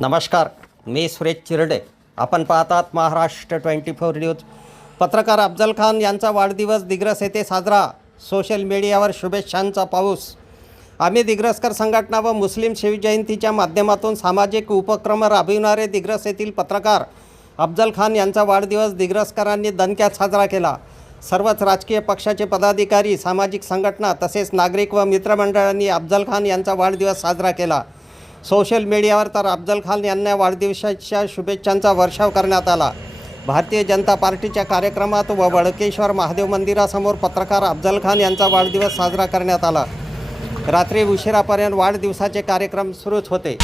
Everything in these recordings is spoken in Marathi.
नमस्कार, मी सुरेश चिरडे. आपण पाहतात महाराष्ट्र 24 न्यूज. पत्रकार अफजल खान यांचा वाढदिवस दिग्रस येथे साजरा. सोशल मीडियावर शुभेच्छांचा पाऊस. आम्ही दिग्रसकर संघटना व मुस्लिम शिवजयंतीच्या माध्यमातून सामाजिक उपक्रम राबविणारे दिग्रस येथील पत्रकार अफजल खान यांचा वाढदिवस दिग्रसकरांनी दणक्यात साजरा केला. सर्वच राजकीय पक्षाचे पदाधिकारी, सामाजिक संघटना तसेच नागरिक व मित्रमंडळांनी अफजल खान यांचा वाढदिवस साजरा केला. सोशल मीडियावर तर अफजल खान यांना वाढदिवसाच्या शुभेच्छांचा वर्षाव करण्यात आला. भारतीय जनता पार्टीच्या कार्यक्रमात व वडकेश्वर महादेव मंदिरासमोर पत्रकार अफजल खान यांचा वाढदिवस साजरा करण्यात आला. रात्री उशिरापर्यंत वाढदिवसाचे कार्यक्रम सुरूच होते.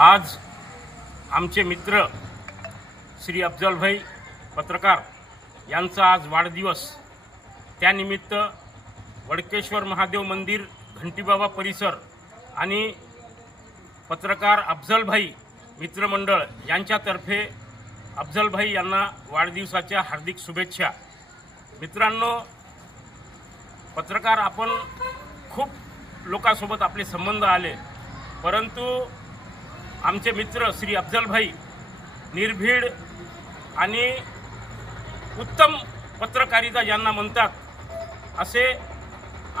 आज आमचे मित्र श्री अफजल भाई पत्रकार यांचा आज वाढदिवस. त्यानिमित्त वडकेश्वर महादेव मंदिर, घंटीबाबा परिसर आणि पत्रकार अफजल भाई मित्रमंडळ यांच्यातर्फे अफजल भाई यांना वाढदिवसाच्या हार्दिक शुभेच्छा. मित्रांनो, पत्रकार आपण खूप लोकांसोबत आपले संबंध आले, परंतु आमचे मित्र श्री अफजल भाई निर्भीड आणि उत्तम पत्रकारिता ज्यांना म्हणतात असे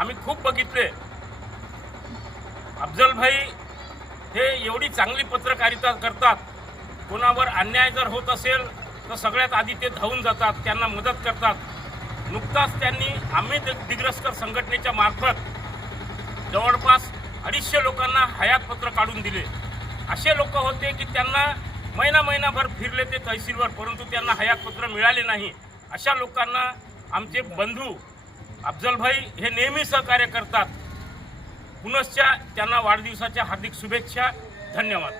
आम्ही खूप बघितले. अफजलभाई हे एवढी चांगली पत्रकारिता करतात. कोणावर अन्याय जर होत असेल तर सगळ्यात आधी ते धावून जातात, त्यांना मदत करतात. नुकताच त्यांनी आम्ही दिग्रसकर संघटनेच्या मार्फत जवळपास 250 लोकांना हयात पत्र काढून दिले. असे लोक होते की त्यांना महिनाभर फिरले ते तहसीलवर, परंतु त्यांना हयात पत्र मिळाले नाही. अशा लोकांना आमचे बंधू अफजलभाई हे नेहमी सहकार्य करतात. पुनश्च त्यांना वाढदिवसाच्या हार्दिक शुभेच्छा. धन्यवाद.